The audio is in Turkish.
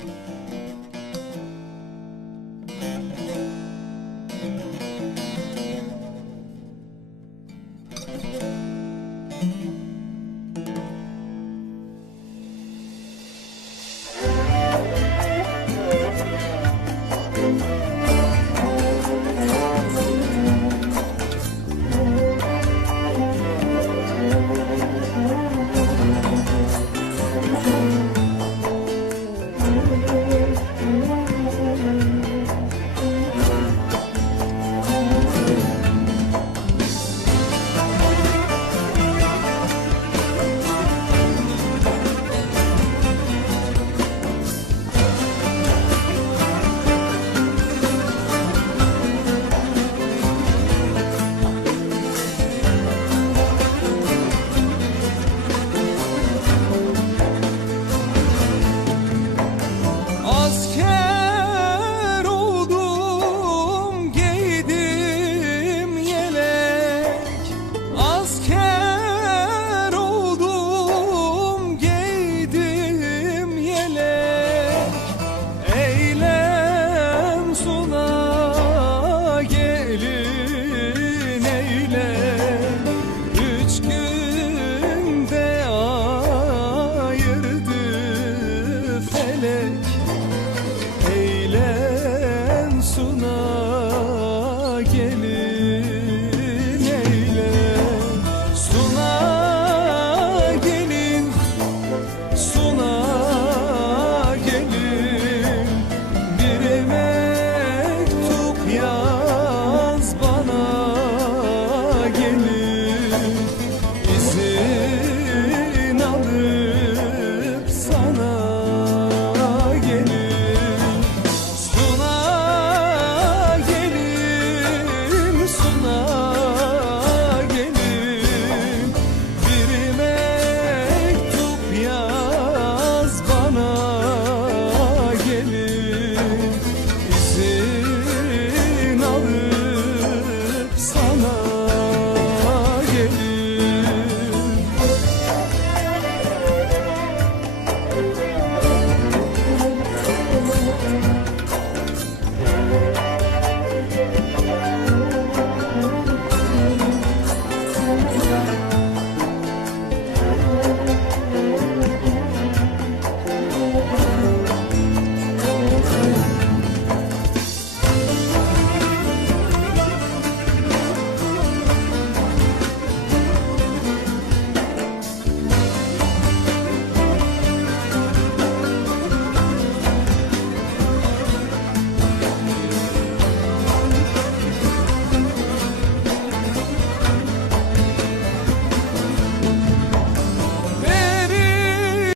thank you. melek Eğlen suna gelin Eğlen. Suna gelin Suna gelin. Bir mektup yaz bana gelin.